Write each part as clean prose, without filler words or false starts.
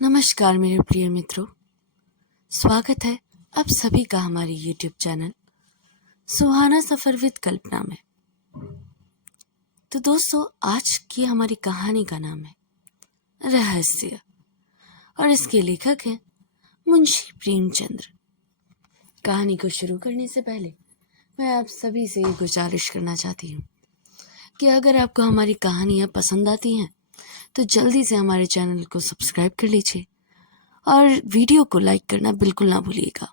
नमस्कार मेरे प्रिय मित्रों, स्वागत है आप सभी का हमारे YouTube channel Suhana Safar with Kalpana में। तो दोस्तों, आज की हमारी कहानी का नाम है रहस्य और इसके लेखक हैं मुंशी प्रेमचंद्र। कहानी को शुरू करने से पहले मैं आप सभी से ये गुजारिश करना चाहती हूँ कि अगर आपको हमारी कहानियाँ पसंद आती हैं तो जल्दी से हमारे चैनल को सब्सक्राइब कर लीजिए और वीडियो को लाइक करना बिल्कुल ना भूलिएगा।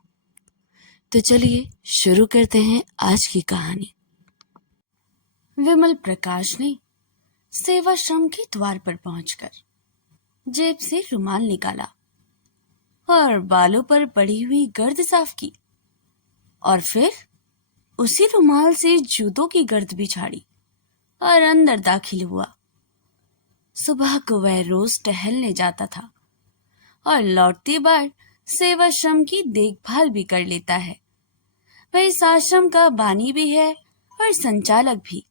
तो चलिए शुरू करते हैं आज की कहानी। विमल प्रकाश ने सेवाश्रम के द्वार पर पहुंचकर जेब से रुमाल निकाला और बालों पर पड़ी हुई गर्द साफ की और फिर उसी रुमाल से जूतों की गर्द भी झाड़ी और अंदर दाखिल हुआ। सुबह को वह रोज टहलने जाता था और लौटती बार सेवाश्रम की देखभाल भी कर लेता है। वह इस आश्रम का बानी भी है और संचालक भी।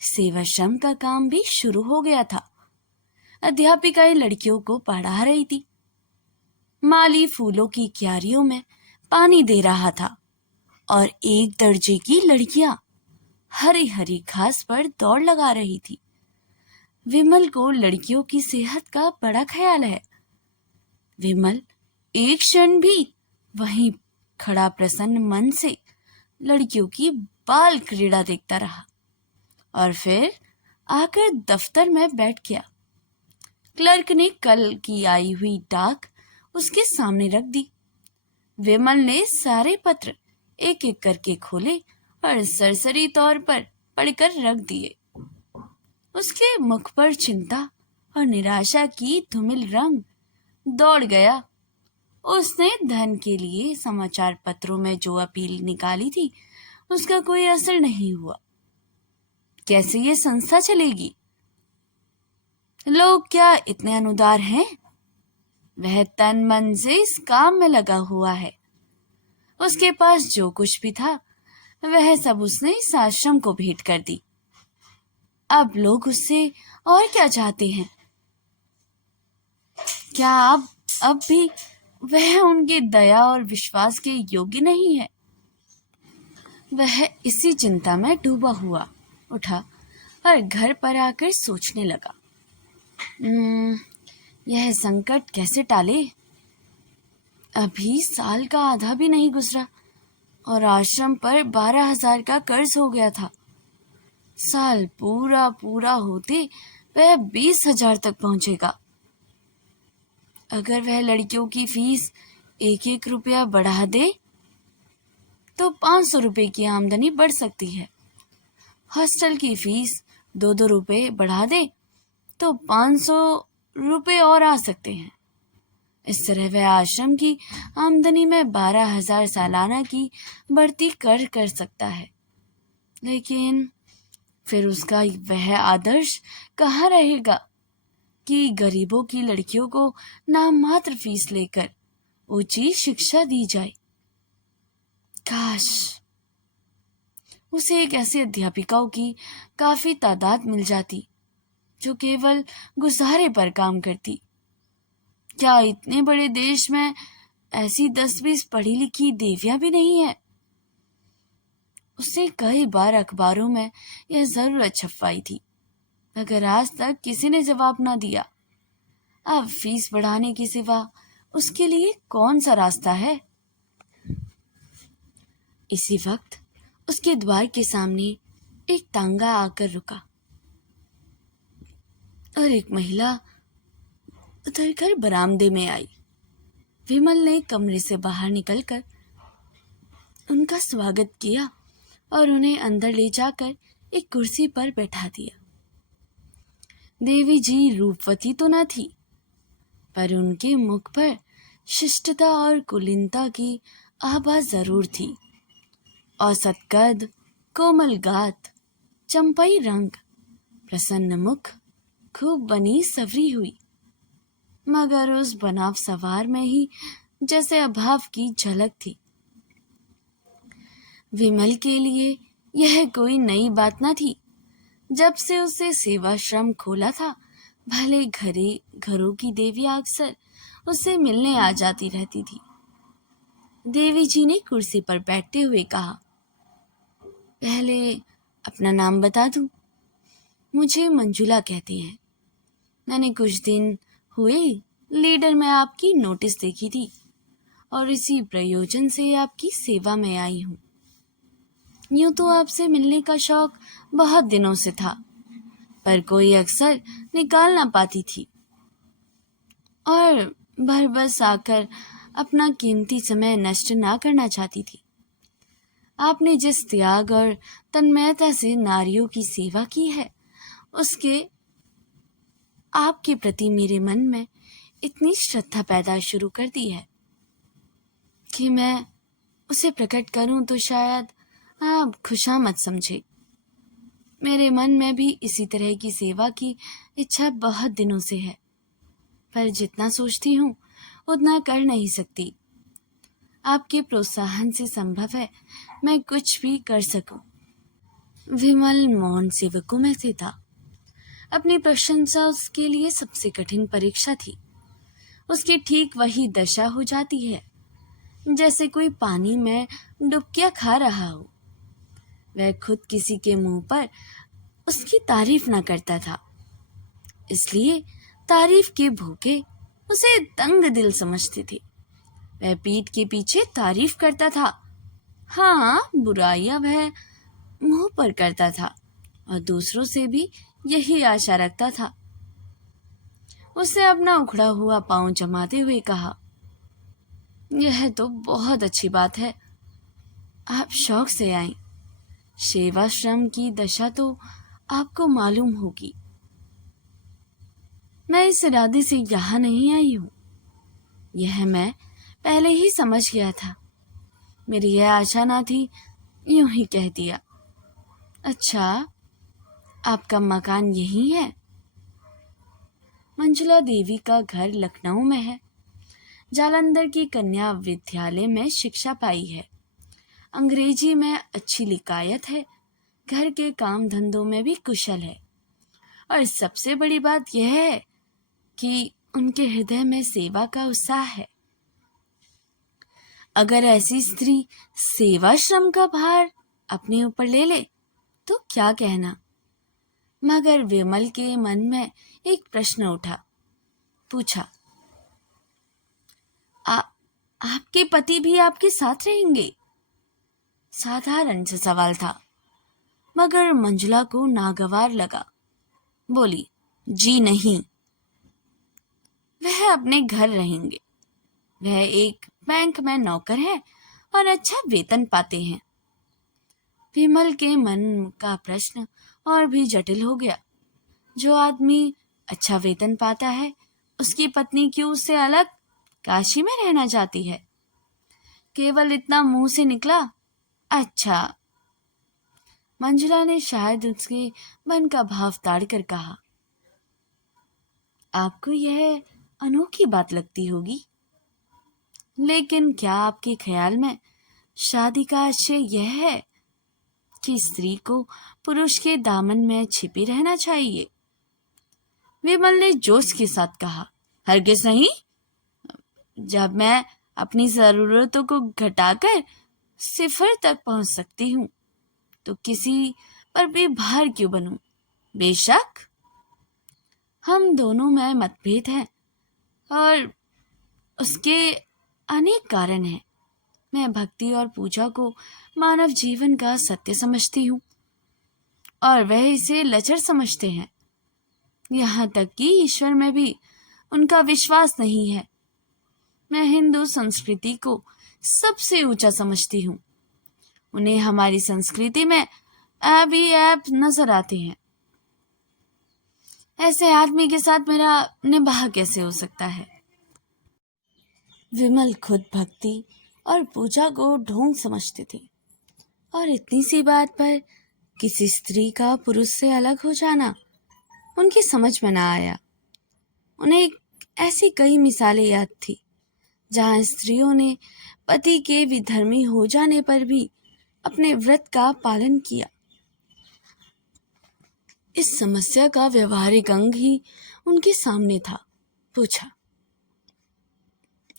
सेवाश्रम का काम भी शुरू हो गया था। अध्यापिकाएं लड़कियों को पढ़ा रही थी। माली फूलों की क्यारियों में पानी दे रहा था और एक दर्जे की लड़कियां हरी हरी घास पर दौड़ लगा रही थी। विमल को लड़कियों की सेहत का बड़ा ख्याल है। विमल एक क्षण भी वहीं खड़ा प्रसन्न मन से लड़कियों की बाल क्रीड़ा देखता रहा और फिर आकर दफ्तर में बैठ गया। क्लर्क ने कल की आई हुई डाक उसके सामने रख दी। विमल ने सारे पत्र एक एक करके खोले और सरसरी तौर पर पढ़कर रख दिए। उसके मुख पर चिंता और निराशा की धूमिल रंग दौड़ गया। उसने धन के लिए समाचार पत्रों में जो अपील निकाली थी उसका कोई असर नहीं हुआ। कैसे ये संस्था चलेगी? लोग क्या इतने अनुदार हैं? वह तन मन से इस काम में लगा हुआ है। उसके पास जो कुछ भी था वह सब उसने इस आश्रम को भेंट कर दी। अब लोग उससे और क्या चाहते हैं? क्या अब भी वह उनके दया और विश्वास के योग्य नहीं है? वह इसी चिंता में डूबा हुआ उठा और घर पर आकर सोचने लगा, यह संकट कैसे टाले? अभी साल का आधा भी नहीं गुजरा और आश्रम पर 12,000 का कर्ज हो गया था। साल पूरा पूरा होते वह 20,000 तक पहुंचेगा। अगर वह लड़कियों की फीस 1-1 रुपया बढ़ा दे तो 500 रुपये की आमदनी बढ़ सकती है। हॉस्टल की फीस 2-2 रुपये बढ़ा दे तो 500 रुपये और आ सकते हैं। इस तरह वह आश्रम की आमदनी में 12,000 सालाना की बढ़ती कर सकता है। लेकिन फिर उसका वह आदर्श कहाँ रहेगा कि गरीबों की लड़कियों को नाम मात्र फीस लेकर ऊंची शिक्षा दी जाए। काश उसे एक ऐसी अध्यापिकाओं की काफी तादाद मिल जाती जो केवल गुजारे पर काम करती। क्या इतने बड़े देश में ऐसी 10-20 पढ़ी लिखी देवियां भी नहीं है? उसने कई बार अखबारों में यह जरूरत छपवाई थी, मगर आज तक किसी ने जवाब ना दिया। अब फीस बढ़ाने के सिवा उसके लिए कौन सा रास्ता है? इसी वक्त उसके द्वार के सामने एक तांगा आकर रुका और एक महिला उतरकर बरामदे में आई। विमल ने कमरे से बाहर निकलकर उनका स्वागत किया और उन्हें अंदर ले जाकर एक कुर्सी पर बैठा दिया। देवी जी रूपवती तो न थी, पर उनके मुख पर शिष्टता और कुलीनता की आभा जरूर थी। औसत कद, कोमल गात, चंपई रंग, प्रसन्न मुख, खूब बनी सवरी हुई, मगर उस बनाव सवार में ही जैसे अभाव की झलक थी। विमल के लिए यह कोई नई बात न थी। जब से उसे सेवाश्रम खोला था भले घरों की देवियां अक्सर उससे मिलने आ जाती रहती थी। देवी जी ने कुर्सी पर बैठते हुए कहा, पहले अपना नाम बता दूं? मुझे मंजुला कहते हैं। मैंने कुछ दिन हुए लीडर में आपकी नोटिस देखी थी और इसी प्रयोजन से आपकी सेवा में आई हूँ। यूं तो आपसे मिलने का शौक बहुत दिनों से था, पर कोई अक्सर निकाल ना पाती थी और बस आकर अपना कीमती समय नष्ट ना करना चाहती थी। आपने जिस त्याग और तन्मयता से नारियों की सेवा की है, उसके आपके प्रति मेरे मन में इतनी श्रद्धा पैदा शुरू कर दी है कि मैं उसे प्रकट करूं तो शायद आप खुशामद समझे। मेरे मन में भी इसी तरह की सेवा की इच्छा बहुत दिनों से है, पर जितना सोचती हूँ उतना कर नहीं सकती। आपके प्रोत्साहन से संभव है मैं कुछ भी कर सकूं। विमल मौन सेवकों में से था। अपनी प्रशंसा उसके लिए सबसे कठिन परीक्षा थी। उसकी ठीक वही दशा हो जाती है जैसे कोई पानी में डुबकियां खा रहा हो। वह खुद किसी के मुंह पर उसकी तारीफ न करता था, इसलिए तारीफ के भूखे उसे तंग दिल समझते थे। वह पीठ के पीछे तारीफ करता था, हाँ बुराइयां वह मुंह पर करता था और दूसरों से भी यही आशा रखता था। उसने अपना उखड़ा हुआ पांव जमाते हुए कहा, यह तो बहुत अच्छी बात है, आप शौक से आए। सेवाश्रम की दशा तो आपको मालूम होगी। मैं इस इरादे से यहाँ नहीं आई हूँ, यह मैं पहले ही समझ गया था। मेरी यह आशा ना थी, यूं ही कह दिया। अच्छा, आपका मकान यही है? मंजुला देवी का घर लखनऊ में है। जालंधर की कन्या विद्यालय में शिक्षा पाई है। अंग्रेजी में अच्छी लिकायत है। घर के काम धंधों में भी कुशल है और सबसे बड़ी बात यह है कि उनके हृदय में सेवा का उत्साह है। अगर ऐसी स्त्री सेवाश्रम का भार अपने ऊपर ले ले तो क्या कहना। मगर विमल के मन में एक प्रश्न उठा। पूछा, आपके पति भी आपके साथ रहेंगे? साधारण सा सवाल था, मगर मंजुला को नागवार लगा। बोली, जी नहीं, वह अपने घर रहेंगे। वह एक बैंक में नौकर है और अच्छा वेतन पाते हैं। विमल के मन का प्रश्न और भी जटिल हो गया। जो आदमी अच्छा वेतन पाता है, उसकी पत्नी क्यों उससे अलग काशी में रहना चाहती है? केवल इतना मुंह से निकला, अच्छा। मंजुला ने शायद उसके मन का भाव ताड़ कर कहा, आपको यह अनोखी बात लगती होगी, लेकिन क्या आपके ख्याल में शादी का आशय यह है कि स्त्री को पुरुष के दामन में छिपी रहना चाहिए? विमल ने जोश के साथ कहा, हरगिज नहीं। जब मैं अपनी जरूरतों को घटाकर सिफर तक पहुंच सकती हूँ तो किसी पर भी भार क्यों बनूं? बेशक हम दोनों में मतभेद है और उसके अनेक कारण हैं। मैं भक्ति और पूजा को मानव जीवन का सत्य समझती हूँ और वह इसे लचर समझते हैं। यहाँ तक कि ईश्वर में भी उनका विश्वास नहीं है। मैं हिंदू संस्कृति को सबसे ऊंचा समझती हूँ। उन्हें हमारी संस्कृति में ऐब ही ऐब नजर आते हैं। ऐसे आदमी के साथ मेरा निबाह कैसे हो सकता है? विमल खुद भक्ति और पूजा को ढोंग समझते थे और इतनी सी बात पर किसी स्त्री का पुरुष से अलग हो जाना उनकी समझ में ना आया। उन्हें ऐसी कई मिसालें याद थी जहां स्त्रियों ने पति के विधर्मी हो जाने पर भी अपने व्रत का पालन किया। इस समस्या का व्यवहारिक अंग ही उनके सामने था, पूछा,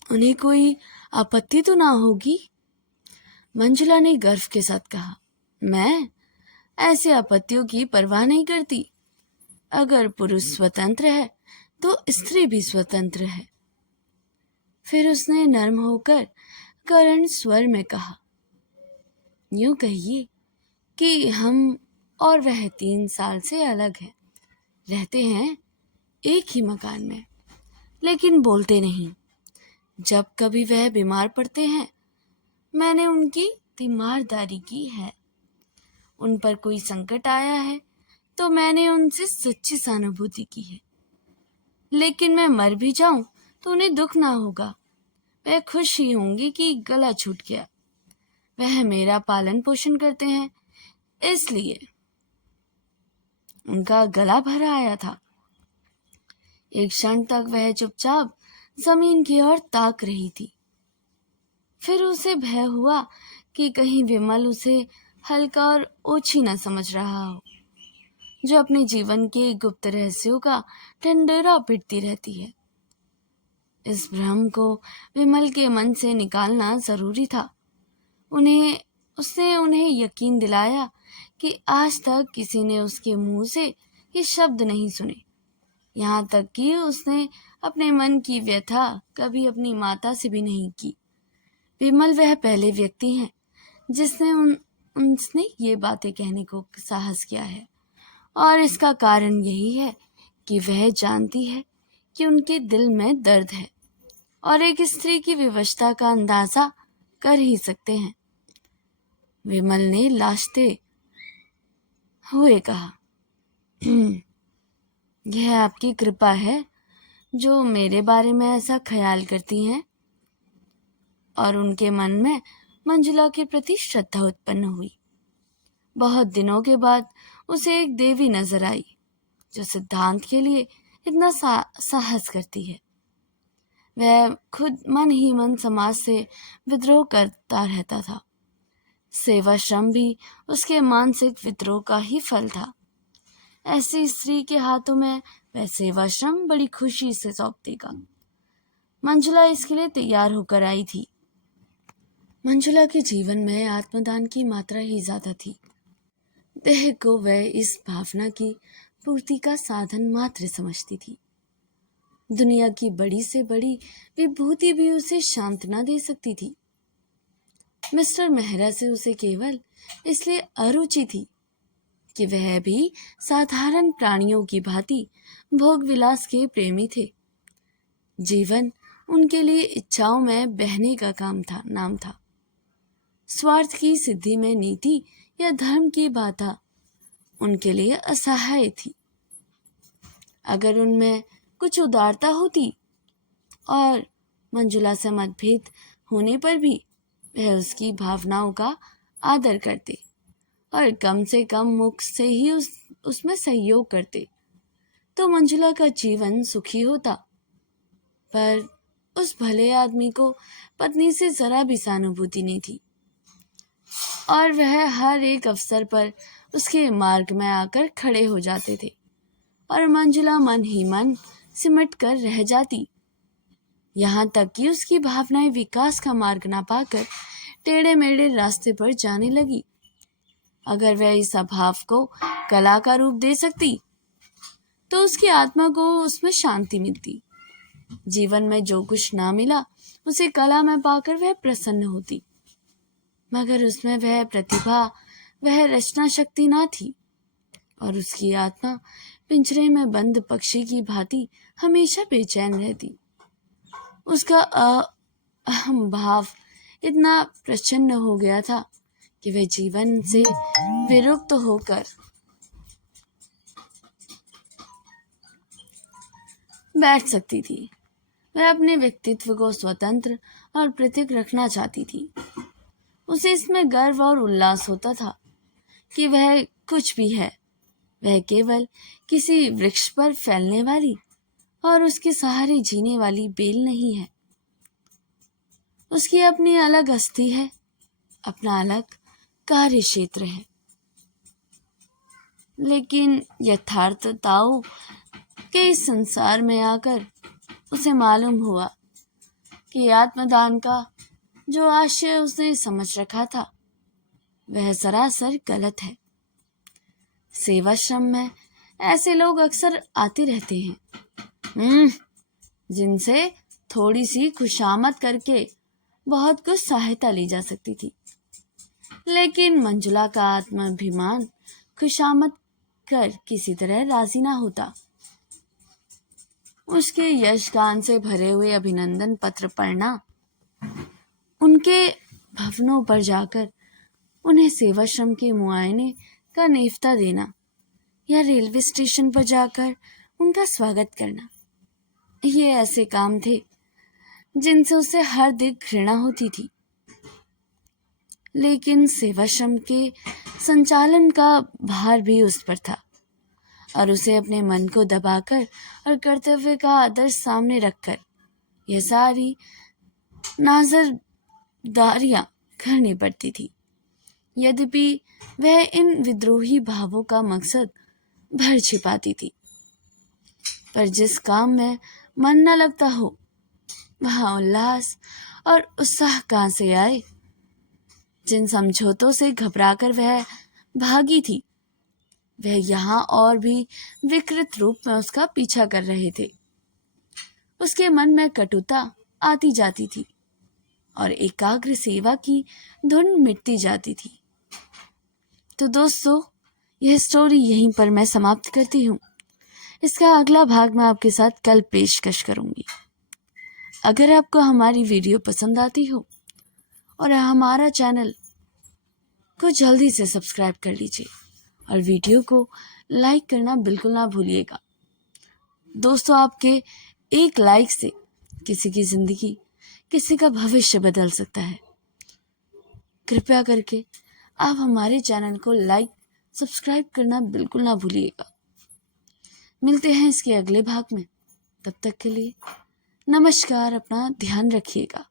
उन्हें कोई आपत्ति तो ना होगी? मंजुला ने गर्व के साथ कहा, मैं ऐसे आपत्तियों की परवाह नहीं करती। अगर पुरुष स्वतंत्र है तो स्त्री भी स्वतंत्र है। फिर उसने नर्म होकर करुण स्वर में कहा, यूं कहिए कि हम और वह 3 साल से अलग हैं, रहते हैं एक ही मकान में, लेकिन बोलते नहीं। जब कभी वह बीमार पड़ते हैं, मैंने उनकी तीमारदारी की है। उन पर कोई संकट आया है तो मैंने उनसे सच्ची सहानुभूति की है। लेकिन मैं मर भी जाऊं तो उन्हें दुख ना होगा। वह खुश ही होंगी कि गला छूट गया। वह मेरा पालन पोषण करते हैं, इसलिए उनका गला भरा आया था। एक क्षण तक वह चुपचाप जमीन की ओर ताक रही थी। फिर उसे भय हुआ कि कहीं विमल उसे हल्का और ओछी न समझ रहा हो, जो अपने जीवन के गुप्त रहस्यों का ढंढेरा पीटती रहती है। इस भ्रम को विमल के मन से निकालना जरूरी था। उसने उन्हें यकीन दिलाया कि आज तक किसी ने उसके मुंह से ये शब्द नहीं सुने। यहाँ तक कि उसने अपने मन की व्यथा कभी अपनी माता से भी नहीं की। विमल वह पहले व्यक्ति हैं जिसने उनसे ये बातें कहने को साहस किया है, और इसका कारण यही है कि वह जानती है कि उनके दिल में दर्द है और एक स्त्री की विवशता का अंदाजा कर ही सकते हैं। विमल ने लाजते हुए कहा, यह आपकी कृपा है जो मेरे बारे में ऐसा ख्याल करती हैं। और उनके मन में मंजुला के प्रति श्रद्धा उत्पन्न हुई। बहुत दिनों के बाद उसे एक देवी नजर आई जो सिद्धांत के लिए इतना साहस करती है। वह खुद मन ही मन समाज से विद्रोह करता रहता था। सेवा श्रम भी उसके मानसिक विद्रोह का ही फल था। ऐसी स्त्री के हाथों में वह सेवा श्रम बड़ी खुशी से सौंप देगा। मंजुला इसके लिए तैयार होकर आई थी। मंजुला के जीवन में आत्मदान की मात्रा ही ज्यादा थी। देह को वह इस भावना की पूर्ति का साधन मात्र समझती थी। दुनिया की बड़ी से बड़ी विभूति भी उसे शांत न दे सकती थी। मिस्टर मेहरा से उसे केवल इसलिए अरुचि थी कि वह भी साधारण प्राणियों की भांति भोग विलास के प्रेमी थे। जीवन उनके लिए इच्छाओं में बहने का नाम था। स्वार्थ की सिद्धि में नीति या धर्म की बाधा उनके लिए असहाय थी। अगर उनमें कुछ उदारता होती और मंजुला से मतभेद होने पर भी वह उसकी भावनाओं का आदर करते और कम से कम मुख से ही उसमें सहयोग करते, तो मंजुला का जीवन सुखी होता। पर उस भले आदमी को पत्नी से जरा भी सहानुभूति नहीं थी और वह हर एक अवसर पर उसके मार्ग में आकर खड़े हो जाते थे और मंजुला मन ही मन सिमट कर रह जाती। यहाँ तक कि उसकी भावनाएं विकास का मार्ग ना पाकर टेढ़े मेढ़े रास्ते पर जाने लगी। अगर वह इस अभाव को कला का रूप दे सकती तो उसकी आत्मा को उसमें शांति मिलती। जीवन में जो कुछ ना मिला उसे कला में पाकर वह प्रसन्न होती, मगर उसमें वह प्रतिभा, वह रचना शक्ति ना थी और उसकी आत्मा पिंजरे में बंद पक्षी की भांति हमेशा बेचैन रहती। उसका अहम भाव इतना प्रचन्न हो गया था कि वह जीवन से विरुक्त होकर बैठ सकती थी। वह अपने व्यक्तित्व को स्वतंत्र और पृथक रखना चाहती थी। उसे इसमें गर्व और उल्लास होता था कि वह कुछ भी है। वह केवल किसी वृक्ष पर फैलने वाली और उसके सहारे जीने वाली बेल नहीं है। उसकी अपनी अलग हस्ती है, अपना अलग कार्य क्षेत्र है। लेकिन यथार्थताओं कि इस संसार में आकर उसे मालूम हुआ कि आत्मदान का जो आशय उसने समझ रखा था वह सरासर गलत है। सेवाश्रम में ऐसे लोग अक्सर आते रहते हैं जिनसे थोड़ी सी खुशामद करके बहुत कुछ सहायता ली जा सकती थी, लेकिन मंजुला का आत्माभिमान खुशामद कर किसी तरह राजी ना होता। उसके यशगान से भरे हुए अभिनंदन पत्र पढ़ना, उनके भवनों पर जाकर उन्हें सेवाश्रम के मुआयने का नेफ्ता देना या रेलवे स्टेशन पर जाकर उनका स्वागत करना, ये ऐसे काम थे जिनसे उसे हर दिन घृणा होती थी। लेकिन सेवाश्रम के संचालन का भार भी उस पर था और उसे अपने मन को दबाकर और कर्तव्य का आदर्श सामने रखकर यह सारी नाजरदारियां करनी पड़ती थी। यद्यपि वह इन विद्रोही भावों का मकसद भर छिपाती थी, पर जिस काम में मन न लगता हो वहां उल्लास और उत्साह कहाँ से आए। जिन समझौतों से घबराकर वह भागी थी वह यहाँ और भी विकृत रूप में उसका पीछा कर रहे थे। उसके मन में कटुता आती जाती थी और एकाग्र सेवा की धुन मिटती जाती थी। तो दोस्तों, यह स्टोरी यहीं पर मैं समाप्त करती हूँ। इसका अगला भाग मैं आपके साथ कल पेशकश करूँगी। अगर आपको हमारी वीडियो पसंद आती हो और हमारा चैनल को जल्दी से सब्सक्राइब कर लीजिए और वीडियो को लाइक करना बिल्कुल ना भूलिएगा। दोस्तों, आपके एक लाइक से किसी की जिंदगी, किसी का भविष्य बदल सकता है। कृपया करके आप हमारे चैनल को लाइक, सब्सक्राइब करना बिल्कुल ना भूलिएगा। मिलते हैं इसके अगले भाग में। तब तक के लिए नमस्कार। अपना ध्यान रखिएगा।